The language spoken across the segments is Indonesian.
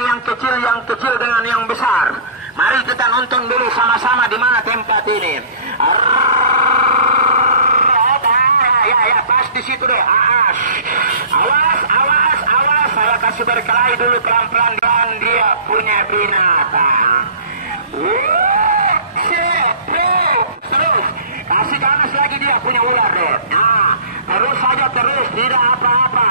yang kecil dengan yang besar. Mari kita nonton dulu sama-sama di mana tempat ini. Ya, pas di situ deh. Awas. Saya kasih berkelahi dulu pelan-pelan dan dia punya binatang. Terus kasih ganas lagi, dia punya ular deh. Nah, terus saja, tidak apa-apa.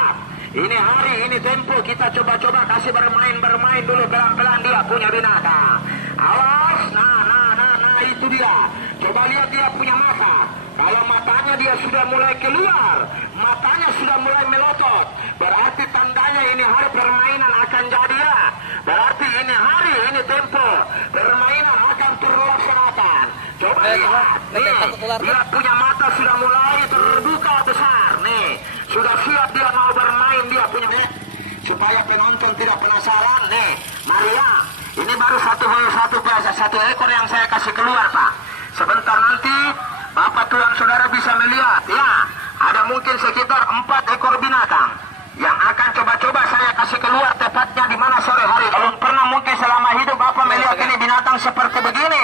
Ini hari, ini tempo, kita coba-coba kasih bermain dulu pelan-pelan, dia punya binatang. Awas, nah itu dia. Coba lihat dia punya mata. Kalau matanya dia sudah mulai keluar, matanya sudah mulai melotot, berarti tandanya ini hari permainan akan jadi ya. Berarti ini hari, ini tempo, permainan akan terlaksanakan. Coba lihat, nih, dia punya mata sudah mulai terbuka besar, nih. Sudah siap dia mau bermain, dia punya, nih. Supaya penonton tidak penasaran, nih. Maria, ini baru satu ekor yang saya kasih keluar, Pak. Sebentar nanti Bapak Tuan Saudara bisa melihat, ya, ada mungkin sekitar 4 ekor binatang yang akan coba-coba saya kasih keluar tepatnya di mana sore hari. Belum pernah mungkin selama hidup Bapak melihat ini binatang seperti begini.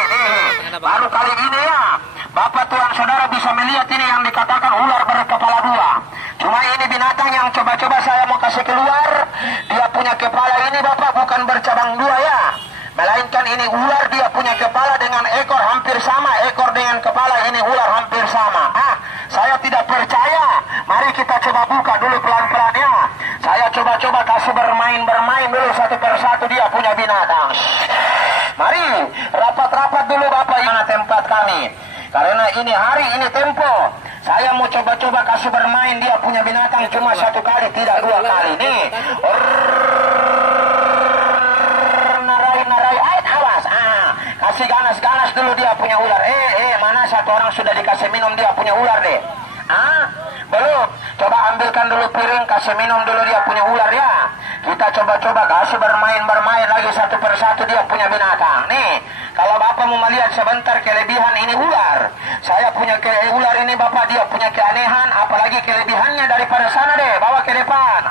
Baru kali ini ya, Bapak Tuan Saudara bisa melihat ini yang dikatakan ular berkepala 2. Cuma ini binatang yang coba-coba saya mau kasih keluar, dia punya kepala ini Bapak bukan bercabang 2 ya. Melainkan ini ular, dia punya kepala dengan ekor hampir sama, ekor dengan kepala ini ular hampir sama. Saya tidak percaya. Mari kita coba buka dulu pelan-pelan ya. Saya coba-coba kasih bermain dulu satu persatu dia punya binatang. Mari rapat-rapat dulu Bapak, mana tempat kami. Karena ini hari, ini tempo. Saya mau coba-coba kasih bermain dia punya binatang cuma 1 kali, tidak 2 kali. Nih. Kasih ganas dulu dia punya ular. Mana satu orang sudah dikasih minum dia punya ular deh. Belum. Coba ambilkan dulu piring, kasih minum dulu dia punya ular ya. Kita coba-coba kasih bermain lagi satu persatu dia punya binatang. Nih, kalau Bapak mau melihat sebentar kelebihan ini ular. Saya punya ular ini Bapak, dia punya keanehan, apalagi kelebihannya daripada sana deh. Bawa ke depan.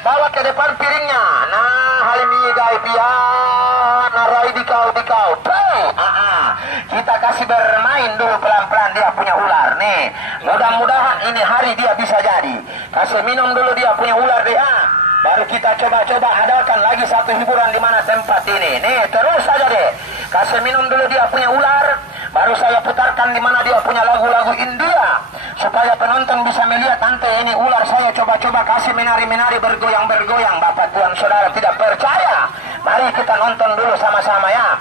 Bawa ke depan piringnya. Nah, halimi gai pian, narai dikau. Kita kasih bermain dulu pelan-pelan dia punya ular nih. Mudah-mudahan ini hari dia bisa jadi. Kasih minum dulu dia punya ular deh. Baru kita coba-coba adakan lagi satu hiburan di mana tempat ini. Nih, terus saja deh. Kasih minum dulu dia punya ular. Baru saya putarkan di mana dia punya lagu-lagu India. Supaya penonton bisa melihat nanti ini ular saya coba-coba kasih menari-menari bergoyang-bergoyang. Bapak Tuan Saudara tidak percaya. Mari kita nonton dulu sama-sama ya.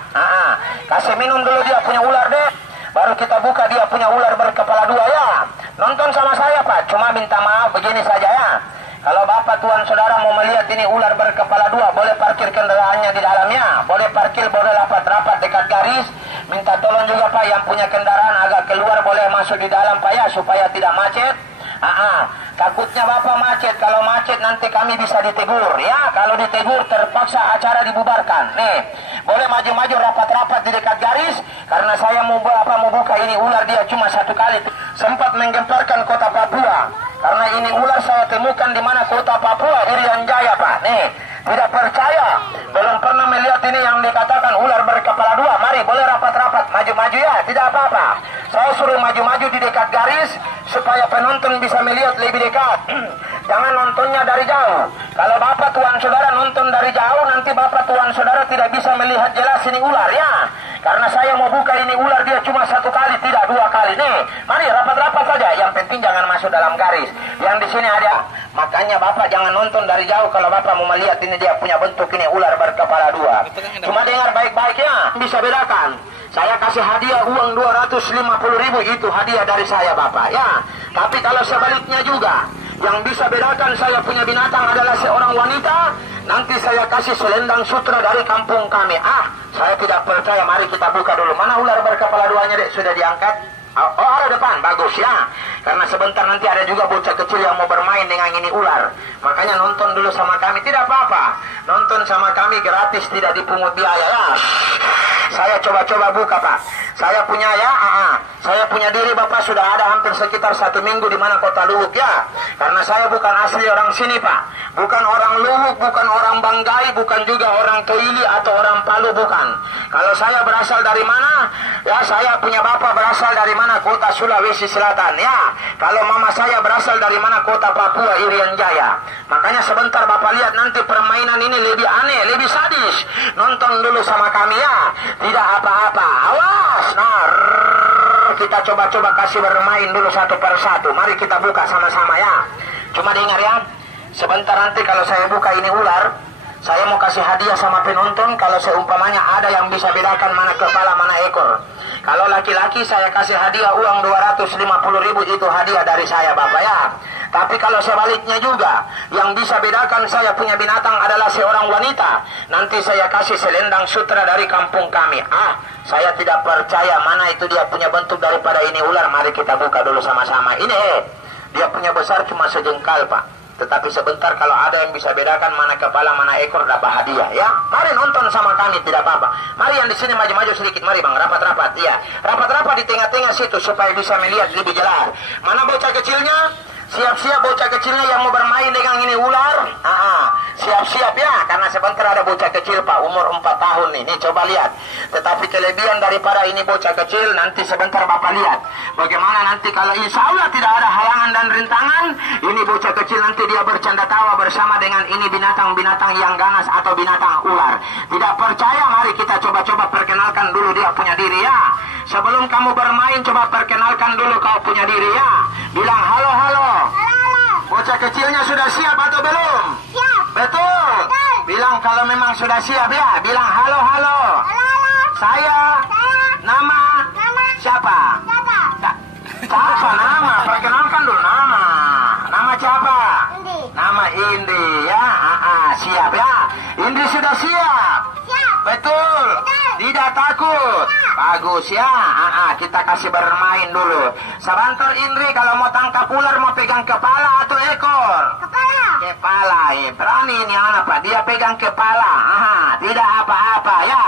Kasih minum dulu dia punya ular deh. Baru kita buka dia punya ular berkepala 2 ya. Nonton sama saya Pak. Cuma minta maaf begini saja ya. Kalau Bapak Tuan Saudara mau melihat ini ular berkepala 2, boleh parkir kendaraannya di dalamnya. Boleh parkir, boleh rapat-rapat dekat garis. Minta tolong juga Pak yang punya kendaraan agak keluar boleh masuk di dalam Pak ya, supaya tidak macet. Takutnya Bapak macet. Kalau macet nanti kami bisa ditegur ya. Kalau ditegur terpaksa acara dibubarkan. Nih, boleh maju-maju rapat-rapat di dekat garis. Karena saya mau buka ini ular dia cuma 1 kali. Sempat menggemparkan kota Papua. Karena ini ular saya temukan di mana kota Papua, Irian Jaya Pak. Nih, tidak percaya. Belum pernah melihat ini yang dikatakan ular berkepala 2. Mari boleh rapat-rapat, maju-maju ya, tidak apa-apa. Saya suruh maju-maju di dekat garis supaya penonton bisa melihat lebih dekat. Jangan nontonnya dari jauh. Kalau Bapak Tuan Saudara nonton dari jauh, nanti Bapak Tuan Saudara tidak bisa melihat jelas ini ular ya. Karena saya mau buka ini ular dia cuma 1 kali, tidak 2 kali. Nih, mari rapat-rapat saja. Yang penting jangan masuk dalam garis. Yang di sini ada. Makanya Bapak jangan nonton dari jauh kalau Bapak mau melihat ini dia punya bentuk ini ular berkepala 2. Cuma dengar baik-baik ya, bisa bedakan. Saya kasih hadiah uang 250.000 itu hadiah dari saya Bapak ya. Tapi kalau sebaliknya juga, yang bisa bedakan saya punya binatang adalah seorang wanita, nanti saya kasih selendang sutra dari kampung kami. Saya tidak percaya. Mari kita buka dulu. Mana ular berkepala 2-nya dek? Sudah diangkat? Ada depan, bagus ya. Karena sebentar nanti ada juga bocah kecil yang mau bermain dengan ini ular. Makanya nonton dulu sama kami, tidak apa-apa. Nonton sama kami gratis, tidak dipungut biaya ya. Saya coba-coba buka Pak. Saya punya ya, saya punya diri Bapak sudah ada hampir sekitar 1 minggu di mana kota Luwuk ya. Karena saya bukan asli orang sini, Pak. Bukan orang Luhuk, bukan orang Banggai, bukan juga orang Toili atau orang Palu, bukan. Kalau saya berasal dari mana? Ya, saya punya bapak berasal dari mana? Kota Sulawesi Selatan, ya. Kalau mama saya berasal dari mana? Kota Papua, Irian Jaya. Makanya sebentar bapak lihat nanti permainan ini lebih aneh, lebih sadis. Nonton dulu sama kami ya. Tidak apa-apa. Awas. Nah, kita coba-coba kasih bermain dulu satu persatu. Mari kita buka sama-sama ya. Cuma dengar ya. Sebentar nanti kalau saya buka ini ular, saya mau kasih hadiah sama penonton. Kalau seumpamanya ada yang bisa bedakan mana kepala mana ekor. Kalau laki-laki saya kasih hadiah uang 250.000, itu hadiah dari saya bapak ya. Tapi kalau sebaliknya juga, yang bisa bedakan saya punya binatang adalah seorang wanita, nanti saya kasih selendang sutra dari kampung kami. Saya tidak percaya mana itu dia punya bentuk daripada ini ular. Mari kita buka dulu sama-sama. Ini dia punya besar cuma sejengkal pak. Tetapi sebentar kalau ada yang bisa bedakan mana kepala mana ekor dapat hadiah ya. Mari nonton sama kami tidak apa-apa. Mari yang di sini maju-maju sedikit. Mari bang, rapat-rapat ya. Rapat-rapat di tengah-tengah situ supaya bisa melihat lebih jelas. Mana bocah kecilnya? Siap-siap bocah kecilnya yang mau bermain dengan ini ular. Siap-siap ya, karena sebentar ada bocah kecil pak, umur 4 tahun nih. Nih coba lihat. Tetapi kelebihan daripada ini bocah kecil, nanti sebentar bapak lihat. Bagaimana nanti kalau insya Allah tidak ada halangan dan rintangan, ini bocah kecil nanti dia bercanda tawa bersama dengan ini binatang-binatang yang ganas atau binatang ular. Tidak percaya, mari kita coba-coba perkenalkan dulu dia punya diri ya. Sebelum kamu bermain, coba perkenalkan dulu kau punya diri ya. Bilang halo-halo. Bocah kecilnya sudah siap atau belum? Siap. Betul. Bilang kalau memang sudah siap ya. Bilang halo-halo. Saya. Nama. Siapa? Siapa nama? Perkenalkan dulu nama. Nama siapa? Indi. Nama Indi ya. Siap ya. Indi sudah siap. Siap. Betul. Tidak takut. Bagus ya. Kita kasih bermain dulu. Sebentar Indri, kalau mau tangkap ular mau pegang kepala atau ekor? Kepala. Berani ini anak pak. Dia pegang kepala. Tidak apa-apa ya.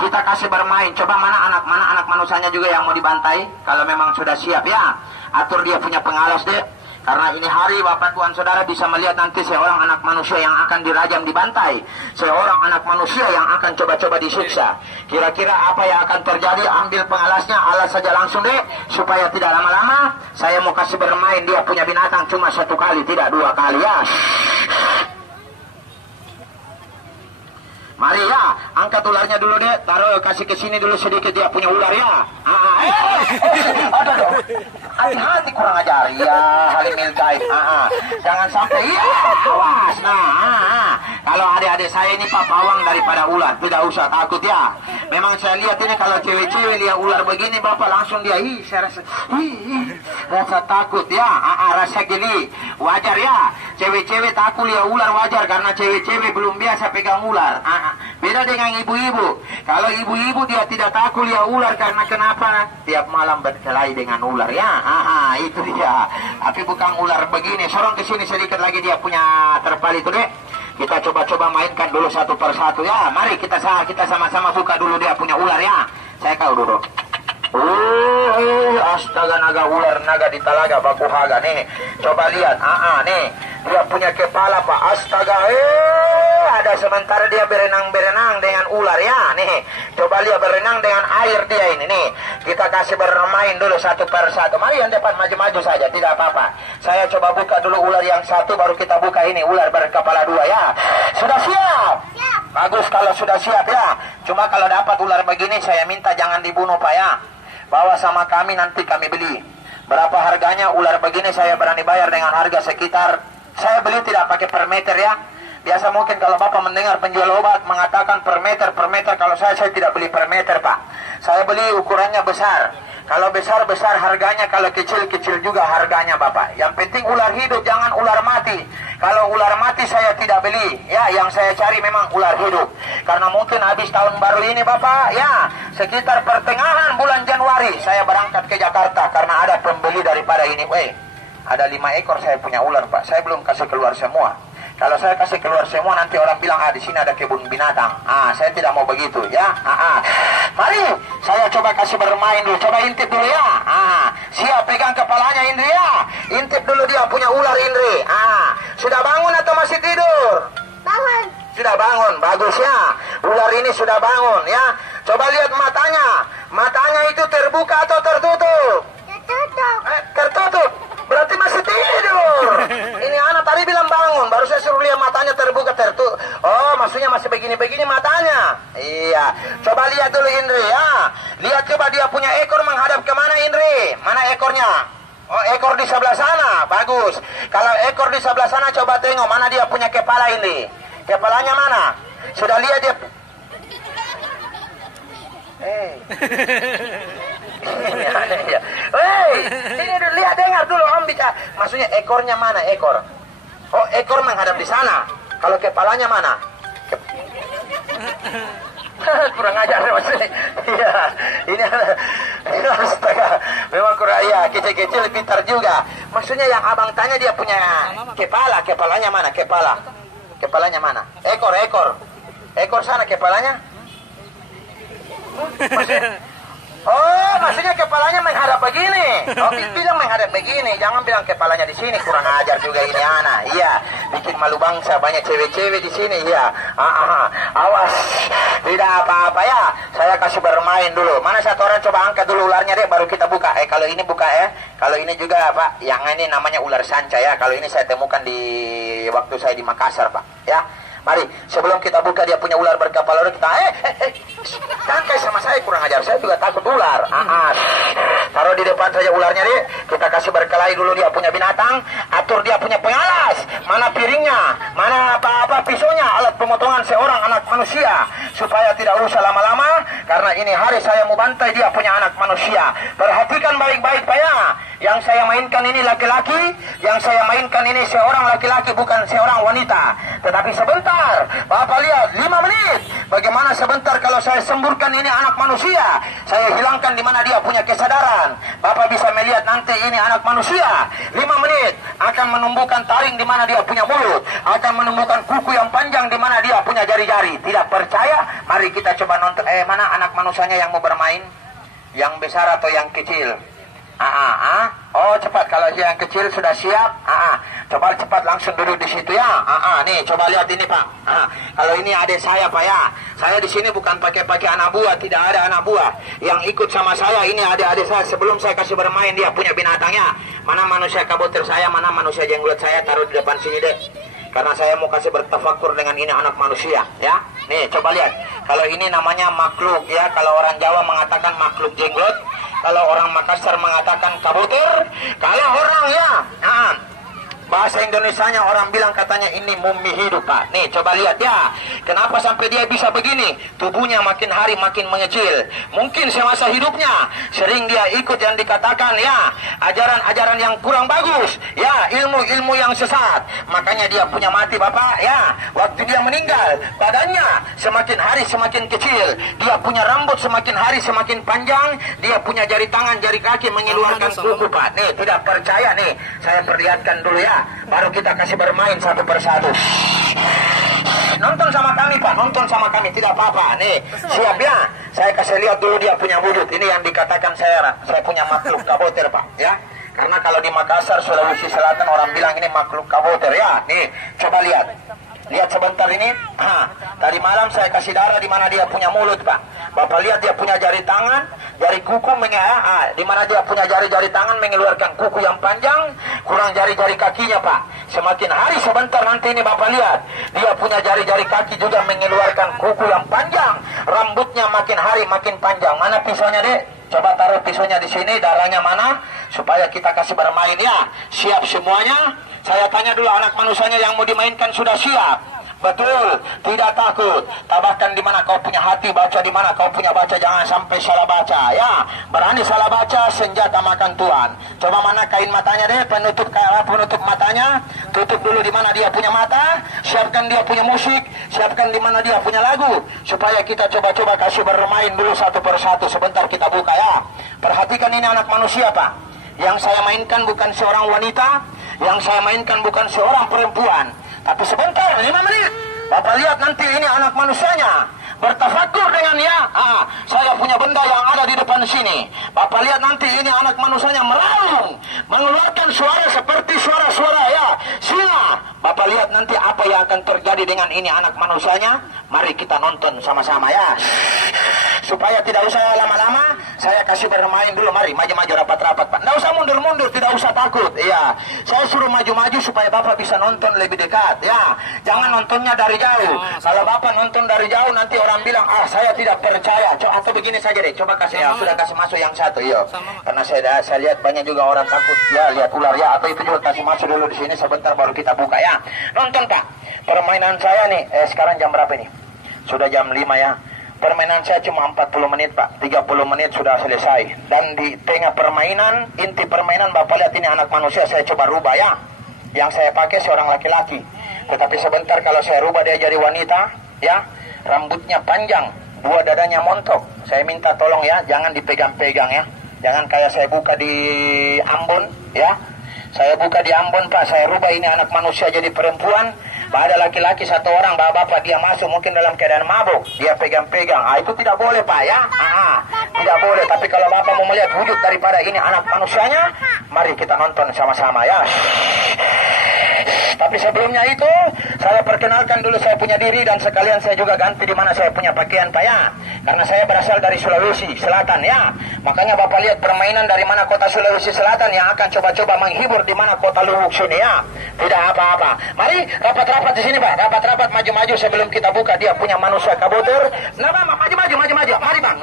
Kita kasih bermain. Coba mana anak manusianya juga yang mau dibantai. Kalau memang sudah siap ya. Atur dia punya pengalas deh. Karena ini hari Bapak Tuhan Saudara bisa melihat nanti seorang anak manusia yang akan dirajam dibantai. Seorang anak manusia yang akan coba-coba disiksa. Kira-kira apa yang akan terjadi? Ambil pengalasnya, alas saja langsung deh. Supaya tidak lama-lama. Saya mau kasih bermain, dia punya binatang cuma 1 kali, tidak 2 kali ya. Mari ya, angkat ularnya dulu deh. Taruh, kasih ke sini dulu sedikit, dia punya ular ya. Ada dong. Hati-hati kurang ajar. Ya, halimil gaib. Jangan sampai ya, awas. Nah, kalau adik-adik saya ini pak pawang daripada ular, tidak usah takut ya. Memang saya lihat ini kalau cewek-cewek lihat ular begini bapak langsung dia saya rasa takut ya. Rasa geli. Wajar ya. Cewek-cewek takut lihat ular wajar karena cewek-cewek belum biasa pegang ular. Beda dengan ibu-ibu. Kalau ibu-ibu dia tidak takut lihat ular karena kenapa? Tiap malam berkelahi dengan ular ya. Itu dia. Tapi bukan ular begini. Sorong ke sini sedikit lagi dia punya terpal itu deh. Kita coba-coba mainkan dulu satu persatu ya. Mari kita sama-sama buka dulu dia punya ular ya. Saya kau dulu. Astaga naga ular naga di talaga bakuhaga nih. Coba lihat. Nih. Dia punya kepala pak. Astaga. Ada sementara dia berenang dengan ular ya. Nih. Coba lihat berenang dengan air dia ini nih. Kita kasih bermain dulu satu persatu. Mari yang depan maju-maju saja. Tidak apa-apa. Saya coba buka dulu ular yang satu. Baru kita buka ini. Ular berkepala 2 ya. Sudah siap? Siap. Bagus kalau sudah siap ya. Cuma kalau dapat ular begini saya minta jangan dibunuh pak ya. Bawa sama kami nanti kami beli. Berapa harganya ular begini saya berani bayar dengan harga sekitar. Saya beli tidak pakai per meter ya. Biasa mungkin kalau bapak mendengar penjual obat mengatakan per meter. Kalau saya tidak beli per meter pak. Saya beli ukurannya besar. Kalau besar harganya, kalau kecil juga harganya bapak. Yang penting ular hidup, jangan ular mati. Kalau ular mati saya tidak beli. Ya, yang saya cari memang ular hidup. Karena mungkin habis tahun baru ini bapak, ya sekitar pertengahan bulan Januari saya berangkat ke Jakarta karena ada pembeli daripada ini. Ada 5 ekor saya punya ular pak. Saya belum kasih keluar semua. Kalau saya kasih keluar semua nanti orang bilang di sini ada kebun binatang. Saya tidak mau begitu ya. Mari saya coba kasih bermain dulu. Coba intip dulu ya. Siap, pegang kepalanya Indri ya. Intip dulu dia punya ular Indri. Sudah bangun atau masih tidur? Bangun. Sudah bangun, bagus ya. Ular ini sudah bangun ya. Coba lihat matanya. Matanya itu terbuka atau tertutup? Tertutup. Tertutup. Berarti masih tidur. Ini anak tadi bilang bangun, baru saya suruh lihat matanya terbuka tertutup. Oh, maksudnya masih begini-begini matanya. Iya. Coba lihat dulu Indri ya. Lihat coba dia punya ekor menghadap kemana Indri? Mana ekornya? Oh, ekor di sebelah sana. Bagus. Kalau ekor di sebelah sana coba tengok mana dia punya kepala Indri. Kepalanya mana? Sudah lihat dia? Ini lihat dengar dulu Om bicara. Maksudnya ekornya mana ekor? Oh, ekor menghadap di sana. Kalau kepalanya mana? Kurang ajar maksudnya. Iya, ini astaga. Memang kurang ya, kecil-kecil pintar juga. Maksudnya yang abang tanya dia punya kepala, kepalanya mana? Kepalanya mana? Ekor sana kepalanya. Maksudnya kepalanya menghadap begini. Oh, bilang menghadap begini. Jangan bilang kepalanya di sini. Kurang ajar juga ini anak. Iya, bikin malu bangsa. Banyak cewek-cewek di sini. Iya. Awas. Tidak apa-apa ya. Saya kasih bermain dulu. Mana satu orang coba angkat dulu ularnya deh. Baru kita buka. Kalau ini buka ya. Kalau ini juga Pak. Yang ini namanya ular sanca ya. Kalau ini saya temukan di waktu saya di Makassar Pak. Ya. Mari, sebelum kita buka dia punya ular berkepala ular, kita tangkai sama saya, kurang ajar. Saya juga takut ular. Taruh di depan saja ularnya deh. Kita kasih berkelahi dulu dia punya binatang. Atur dia punya pengalas. Mana piringnya, mana apa-apa pisaunya, alat pemotongan seorang anak manusia. Supaya tidak usah lama-lama, karena ini hari saya mau bantai dia punya anak manusia. Perhatikan baik-baik Pak ya. Yang saya mainkan ini laki-laki, yang saya mainkan ini seorang laki-laki, bukan seorang wanita. Tetapi sebentar, Bapak lihat, 5 menit. Bagaimana sebentar kalau saya semburkan ini anak manusia, saya hilangkan di mana dia punya kesadaran. Bapak bisa melihat nanti ini anak manusia. 5 menit akan menumbuhkan taring di mana dia punya mulut, akan menumbuhkan kuku yang panjang di mana dia punya jari-jari. Tidak percaya? Mari kita coba nonton. Mana anak manusianya yang mau bermain? Yang besar atau yang kecil? Oh cepat, kalau yang kecil sudah siap. Coba cepat langsung duduk di situ ya. Nih coba lihat ini Pak. Kalau ini adik saya Pak ya. Saya di sini bukan pakai anak buah, tidak ada anak buah. Yang ikut sama saya ini adik-adik saya. Sebelum saya kasih bermain dia punya binatangnya. Mana manusia kabuter saya, mana manusia jenggot saya, taruh di depan sini deh. Karena saya mau kasih bertafakur dengan ini anak manusia ya. Nih coba lihat. Kalau ini namanya makhluk ya. Kalau orang Jawa mengatakan makhluk jenggot. Kalau orang Makassar mengatakan kabuter. Kalau orang ya bahasa Indonesianya orang bilang katanya ini mumi hidup Pak. Nih coba lihat ya. Kenapa sampai dia bisa begini? Tubuhnya makin hari makin mengecil. Mungkin semasa hidupnya sering dia ikut yang dikatakan ya ajaran-ajaran yang kurang bagus. Ya ilmu-ilmu yang sesat. Makanya dia punya mati Bapak ya. Waktu dia meninggal badannya semakin hari semakin kecil. Dia punya rambut semakin hari semakin panjang. Dia punya jari tangan jari kaki mengeluarkan kuku Pak. Nih tidak percaya nih. Saya perlihatkan dulu ya. Baru kita kasih bermain satu persatu. Nonton sama kami Pak, nonton sama kami, tidak apa-apa. Nih, siap ya. Saya kasih lihat dulu dia punya wujud. Ini yang dikatakan saya punya makhluk kabuter Pak, ya. Karena kalau di Makassar, Sulawesi Selatan orang bilang ini makhluk kabuter ya. Nih, coba lihat. Lihat sebentar ini. Tadi malam saya kasih darah di mana dia punya mulut Pak. Bapak lihat dia punya jari tangan, jari kuku di mana dia punya jari-jari tangan mengeluarkan kuku yang panjang, kurang jari-jari kakinya Pak. Semakin hari sebentar nanti ini Bapak lihat, dia punya jari-jari kaki juga mengeluarkan kuku yang panjang, rambutnya makin hari makin panjang. Mana pisaunya Dek? Coba taruh pisaunya di sini, darahnya mana? Supaya kita kasih bermain ya. Siap semuanya? Saya tanya dulu anak manusianya yang mau dimainkan sudah siap? Betul, tidak takut. Tabahkan di mana kau punya hati, baca di mana kau punya baca, jangan sampai salah baca ya. Berani salah baca, senjata makan Tuhan. Coba mana kain matanya deh, penutup matanya. Tutup dulu di mana dia punya mata. Siapkan dia punya musik, siapkan di mana dia punya lagu. Supaya kita coba-coba kasih bermain dulu satu persatu. Sebentar kita buka ya. Perhatikan ini anak manusia Pak. Yang saya mainkan bukan seorang wanita, yang saya mainkan bukan seorang perempuan. Tapi sebentar, 5 menit. Bapak lihat nanti ini anak manusianya bertafakur dengan ya. Saya punya benda yang ada di depan depan sini. Bapak lihat nanti ini anak manusianya meraung, mengeluarkan suara seperti suara-suara ya singa. Bapak lihat nanti apa yang akan terjadi dengan ini anak manusianya. Mari kita nonton sama-sama ya. Supaya tidak usah lama-lama, saya kasih bermain dulu. Mari maju-maju rapat-rapat Pak. Tidak usah mundur-mundur, tidak usah takut. Iya, saya suruh maju-maju supaya Bapak bisa nonton lebih dekat. Ya, jangan nontonnya dari jauh. Kalau Bapak nonton dari jauh nanti orang bilang, ah saya tidak percaya. Atau begini saja deh, coba kasih yang sudah kasih masuk yang satu, yo. Karena saya lihat banyak juga orang takut ya lihat ular ya. Atau itu juga kasih masuk dulu di sini sebentar baru kita buka ya. Nonton Pak, permainan saya nih. Sekarang jam berapa ini? Sudah jam 5 ya. Permainan saya cuma 40 menit Pak, 30 menit sudah selesai. Dan di tengah permainan, inti permainan Bapak lihat ini anak manusia saya coba rubah ya. Yang saya pakai seorang laki-laki. Tetapi sebentar kalau saya rubah dia jadi wanita ya. Rambutnya panjang, dua dadanya montok. Saya minta tolong ya, jangan dipegang-pegang ya. Jangan kayak saya buka di Ambon ya. Saya buka di Ambon Pak, saya rubah ini anak manusia jadi perempuan. Ada laki-laki satu orang, bapak-bapak dia masuk mungkin dalam keadaan mabuk, dia pegang-pegang. Itu tidak boleh Pak ya. Tidak boleh. Tapi kalau bapak mau melihat wujud daripada ini anak manusianya, mari kita nonton sama-sama ya. Tapi sebelumnya itu saya perkenalkan dulu saya punya diri dan sekalian saya juga ganti di mana saya punya pakaian Pak ya. Karena saya berasal dari Sulawesi Selatan ya. Makanya Bapak lihat permainan dari mana kota Sulawesi Selatan yang akan coba-coba menghibur di mana kota Luhuk sini ya. Tidak apa-apa. Mari rapat-rapat di sini Pak. Rapat-rapat maju-maju sebelum kita buka dia punya manusia kabuter. Nah Bang, maju-maju. Mari Bang.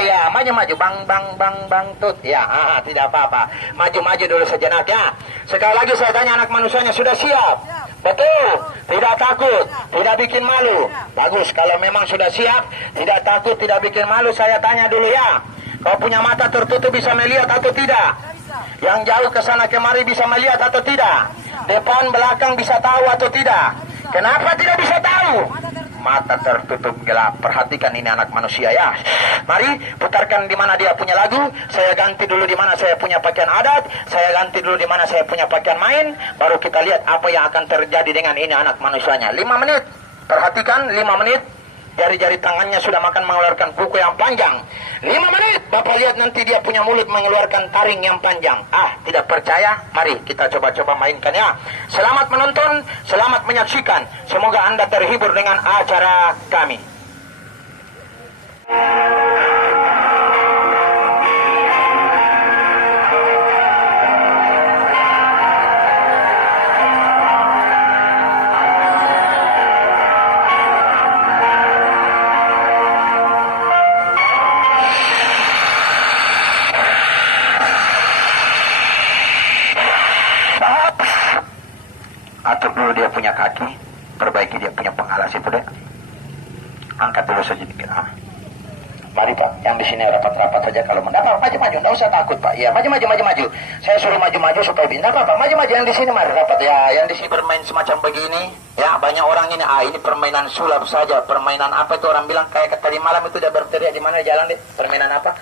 Ya, maju-maju bang tut. Ya, tidak apa-apa. Maju-maju dulu sejenak ya. Sekali lagi saya tanya anak manusianya sudah siap? Betul, tidak takut, tidak bikin malu. Bagus, kalau memang sudah siap, tidak takut, tidak bikin malu, saya tanya dulu ya. Kau punya mata tertutup bisa melihat atau tidak? Yang jauh ke sana kemari bisa melihat atau tidak? Depan belakang bisa tahu atau tidak? Kenapa tidak bisa tahu? Mata tertutup gelap. Perhatikan ini anak manusia ya. Mari putarkan di mana dia punya lagu. Saya ganti dulu di mana saya punya pakaian adat. Saya ganti dulu di mana saya punya pakaian main. Baru kita lihat apa yang akan terjadi dengan ini anak manusianya. 5 menit. Perhatikan 5 menit. Jari-jari tangannya sudah makan mengeluarkan kuku yang panjang. 5 menit. Bapak lihat nanti dia punya mulut mengeluarkan taring yang panjang. Tidak percaya? Mari kita coba-coba mainkan ya. Selamat menonton, selamat menyaksikan. Semoga Anda terhibur dengan acara kami. Atur dulu dia punya kaki, perbaiki dia punya pengalas itu deh. Angkat dulu saja dikit. Mari Pak, yang di sini rapat-rapat saja kalau mendapat maju-maju, enggak usah takut Pak. Ya, maju-maju. Saya suruh maju-maju supaya enggak apa-apa. Maju-maju yang di sini mari rapat ya. Yang di sini bermain semacam begini. Ya, banyak orang ini ini permainan sulap saja. Permainan apa itu orang bilang kayak tadi malam itu dia berteriak di mana jalan deh. Permainan apa?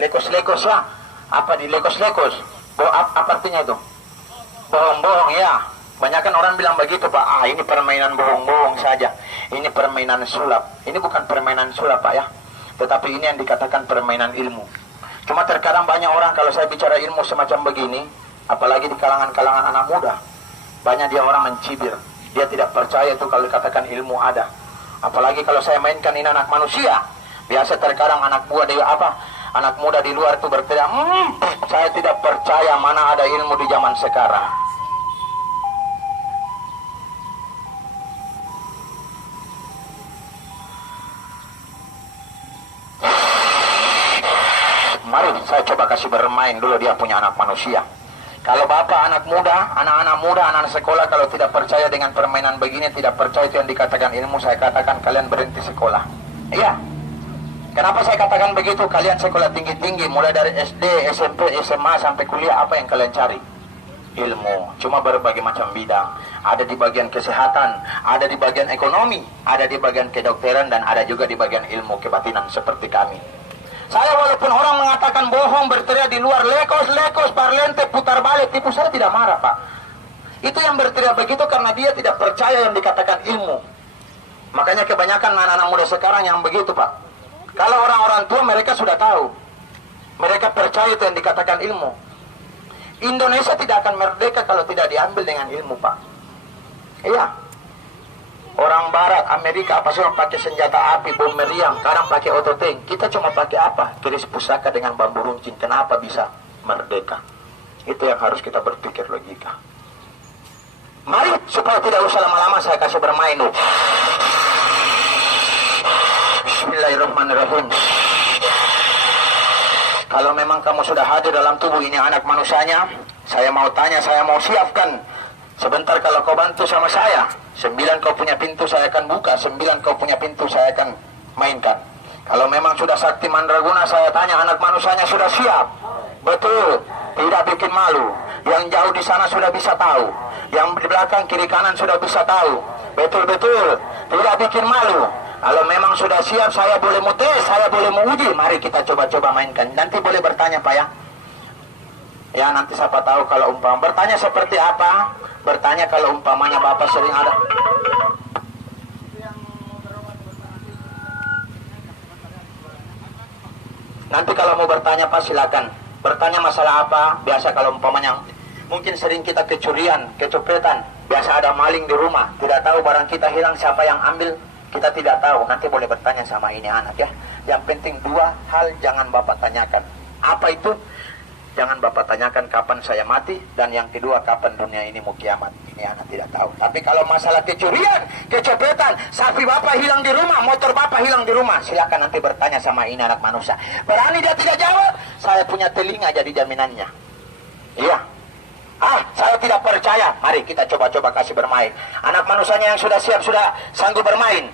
Lekos-lekos lah. Apa di lekos-lekos? Apa artinya itu? Bohong-bohong ya. Banyakan orang bilang begitu Pak. Ini permainan bohong-bohong saja. Ini permainan sulap. Ini bukan permainan sulap Pak ya. Tetapi ini yang dikatakan permainan ilmu. Cuma terkadang banyak orang kalau saya bicara ilmu semacam begini, apalagi di kalangan-kalangan anak muda, banyak dia orang mencibir. Dia tidak percaya itu kalau dikatakan ilmu ada. Apalagi kalau saya mainkan ini anak manusia. Biasa terkadang anak buah dia anak muda di luar itu berteriak, saya tidak percaya mana ada ilmu di zaman sekarang. Mari saya coba kasih bermain dulu dia punya anak manusia. Kalau bapak anak muda, anak-anak sekolah kalau tidak percaya dengan permainan begini, tidak percaya itu yang dikatakan ilmu, saya katakan kalian berhenti sekolah. Iya. Kenapa saya katakan begitu? Kalian sekolah tinggi-tinggi, mulai dari SD, SMP, SMA sampai kuliah, apa yang kalian cari? Ilmu. Cuma berbagai macam bidang. Ada di bagian kesehatan, ada di bagian ekonomi, ada di bagian kedokteran, dan ada juga di bagian ilmu kebatinan seperti kami. Saya walaupun orang mengatakan bohong, berteriak di luar, lekos, parlente, putar balik, tipu, saya tidak marah Pak. Itu yang berteriak begitu karena dia tidak percaya yang dikatakan ilmu. Makanya kebanyakan anak-anak muda sekarang yang begitu Pak. Kalau orang-orang tua mereka sudah tahu. Mereka percaya itu yang dikatakan ilmu. Indonesia tidak akan merdeka kalau tidak diambil dengan ilmu, Pak. Iya. Orang Barat, Amerika, apa semua pakai senjata api, bom meriam, sekarang pakai autotank. Kita cuma pakai apa? Keris pusaka dengan bambu runcing. Kenapa bisa merdeka? Itu yang harus kita berpikir logika. Mari, supaya tidak usah lama-lama saya kasih bermain. Bismillahirrahmanirrahim. Kalau memang kamu sudah hadir dalam tubuh ini anak manusianya, saya mau tanya, saya mau siapkan. Sebentar kalau kau bantu sama saya, 9 kau punya pintu saya akan buka, 9 kau punya pintu saya akan mainkan. Kalau memang sudah sakti mandraguna, saya tanya anak manusianya sudah siap? Betul, tidak bikin malu. Yang jauh di sana sudah bisa tahu, yang di belakang kiri kanan sudah bisa tahu. Betul-betul, tidak bikin malu. Kalau memang sudah siap, saya boleh mau tes, saya boleh mau uji. Mari kita coba-coba mainkan. Nanti boleh bertanya, Pak, ya. Ya, nanti siapa tahu kalau bertanya seperti apa? Bertanya kalau umpamanya Bapak sering ada. Nanti kalau mau bertanya, Pak, silakan. Bertanya masalah apa? Biasa kalau umpamanya mungkin sering kita kecurian, kecopetan. Biasa ada maling di rumah, tidak tahu barang kita hilang, siapa yang ambil, kita tidak tahu. Nanti boleh bertanya sama ini anak, ya. Yang penting 2 hal jangan Bapak tanyakan. Apa itu? Jangan Bapak tanyakan kapan saya mati, dan yang kedua kapan dunia ini mau kiamat. Ini anak tidak tahu. Tapi kalau masalah kecurian, kecopetan, sapi Bapak hilang di rumah, motor Bapak hilang di rumah, silakan nanti bertanya sama ini anak manusia. Berani dia tidak jawab, saya punya telinga jadi jaminannya. Iya. Saya tidak percaya. Mari kita coba-coba kasih bermain. Anak manusianya yang sudah siap, sudah sanggup bermain.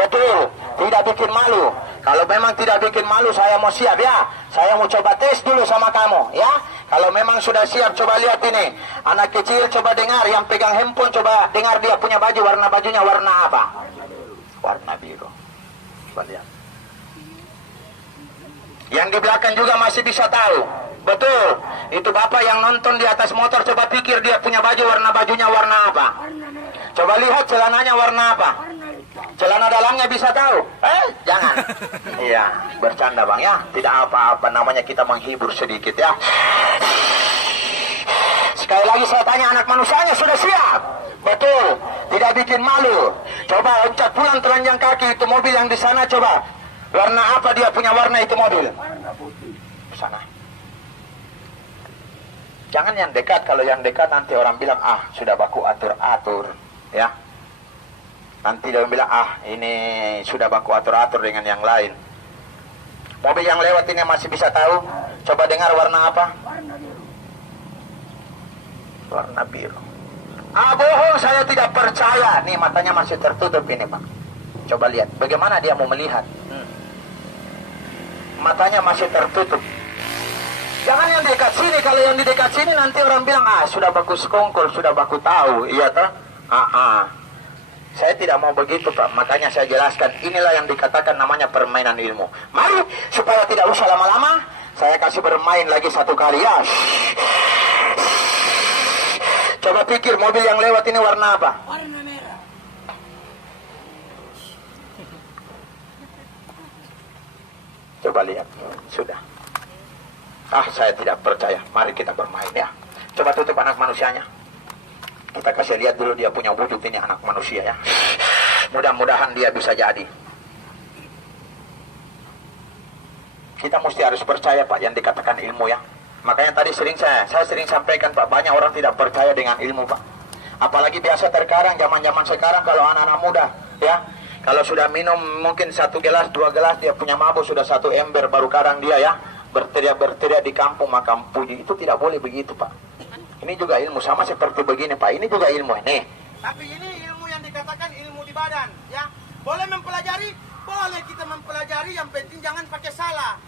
Betul, tidak bikin malu. Kalau memang tidak bikin malu, saya mau siap, ya. Saya mau coba tes dulu sama kamu, ya. Kalau memang sudah siap, coba lihat ini. Anak kecil coba dengar, yang pegang handphone coba dengar dia punya baju, warna bajunya warna apa? Warna biru. Coba lihat. Yang di belakang juga masih bisa tahu. Betul, itu Bapak yang nonton di atas motor, coba pikir dia punya baju, warna bajunya warna apa? Coba lihat celananya warna apa? Celana dalamnya bisa tahu? Jangan. Iya, bercanda Bang, ya. Tidak apa-apa, namanya kita menghibur sedikit, ya. Sekali lagi saya tanya, anak manusianya sudah siap? Betul, tidak bikin malu. Coba loncat pulang telanjang kaki, itu mobil yang di sana coba. Warna apa dia punya warna itu mobil? Warna putih. Sana. Jangan yang dekat, kalau yang dekat nanti orang bilang, sudah baku atur-atur, ya. Nanti dia bilang, ini sudah baku atur-atur dengan yang lain. Mobil yang lewat ini masih bisa tahu? Coba dengar warna apa? Warna biru. Warna biru. Bohong, saya tidak percaya. Nih matanya masih tertutup ini, Pak. Coba lihat, bagaimana dia mau melihat. Matanya masih tertutup. Jangan yang dekat sini, kalau yang di dekat sini nanti orang bilang, sudah baku sekongkol, sudah baku tahu. Iya toh? Saya tidak mau begitu, Pak. Makanya saya jelaskan, inilah yang dikatakan namanya permainan ilmu. Mari, supaya tidak usah lama-lama, saya kasih bermain lagi 1 kali, ya. Coba pikir, mobil yang lewat ini warna apa? Warna merah. Coba lihat, sudah. Saya tidak percaya. Mari kita bermain, ya. Coba tutup anak manusianya. Kita kasih lihat dulu dia punya wujud ini anak manusia, ya. Mudah-mudahan dia bisa jadi. Kita mesti harus percaya, Pak, yang dikatakan ilmu, ya. Makanya tadi saya sering sampaikan, Pak, banyak orang tidak percaya dengan ilmu, Pak. Apalagi biasa terkadang, zaman-zaman sekarang kalau anak-anak muda, ya. Kalau sudah minum mungkin 1 gelas, 2 gelas, dia punya mabuk sudah 1 ember, baru kadang dia, ya, berteriak-berteriak di kampung makam puji. Itu tidak boleh begitu, Pak. Ini juga ilmu, sama seperti begini, Pak. Ini juga ilmu, nih. Tapi ini ilmu yang dikatakan ilmu di badan, ya. Boleh mempelajari, boleh kita mempelajari, yang penting jangan pakai salah.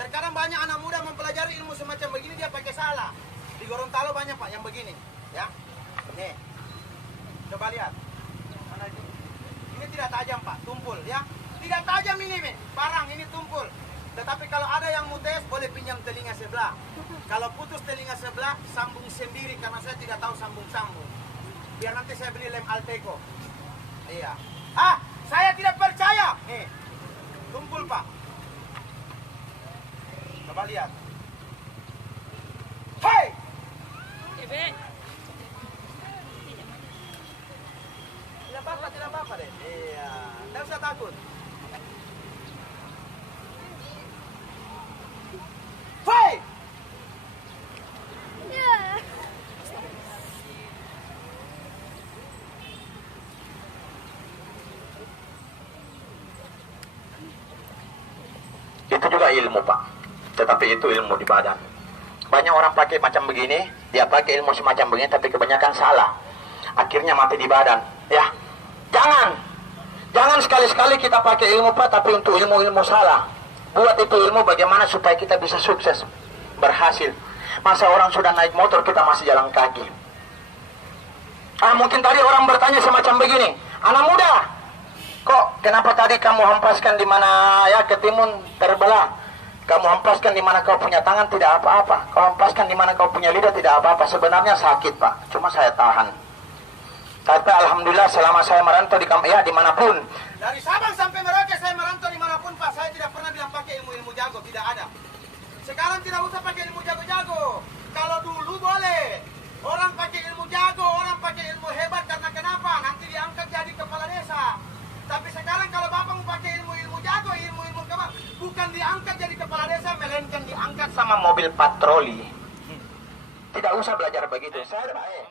Terkadang banyak anak muda mempelajari ilmu semacam begini, dia pakai salah. Di Gorontalo banyak, Pak, yang begini, ya. Nih, coba lihat. Ini tidak tajam, Pak, tumpul, ya. Tidak tajam ini, barang ini tumpul. Tetapi kalau ada yang mau tes, boleh pinjam telinga sebelah. Kalau putus telinga sebelah, sambung sendiri, karena saya tidak tahu sambung-sambung. Biar nanti saya beli lem Alteco. Iya. Saya tidak percaya. Nih, tumpul, Pak. Coba. Coba lihat. Hei! Tidak apa-apa deh. Iya, tidak usah takut. Hei! Itu juga ilmu, Pak. Tetapi itu ilmu di badan. Banyak orang pakai macam begini, dia pakai ilmu semacam begini, tapi kebanyakan salah. Akhirnya mati di badan. Ya, jangan sekali-sekali kita pakai ilmu, Pak, tapi untuk ilmu-ilmu salah. Buat itu ilmu bagaimana supaya kita bisa sukses, berhasil. Masa orang sudah naik motor, kita masih jalan kaki. Mungkin tadi orang bertanya semacam begini, anak muda, kok kenapa tadi kamu hempaskan di mana ya ketimun terbelah? Kamu hempaskan di mana kau punya tangan tidak apa-apa. Kau hempaskan di mana kau punya lidah tidak apa-apa. Sebenarnya sakit, Pak. Cuma saya tahan. Tapi alhamdulillah selama saya merantau di ya dimanapun. Dari Sabang sampai Merauke saya merantau dimanapun, Pak. Saya tidak pernah bilang pakai ilmu-ilmu jago, tidak ada. Sekarang tidak usah pakai ilmu jago-jago. Kalau dulu boleh. Orang pakai ilmu jago, orang pakai ilmu hebat karena kenapa? Nanti diangkat jadi kepala desa. Tapi sekarang kalau Bapak mau pakai ilmu-ilmu jago, ilmu-ilmu kebal, bukan diangkat jadi kepala desa, melainkan diangkat sama mobil patroli. Tidak usah belajar begitu. Saya baik.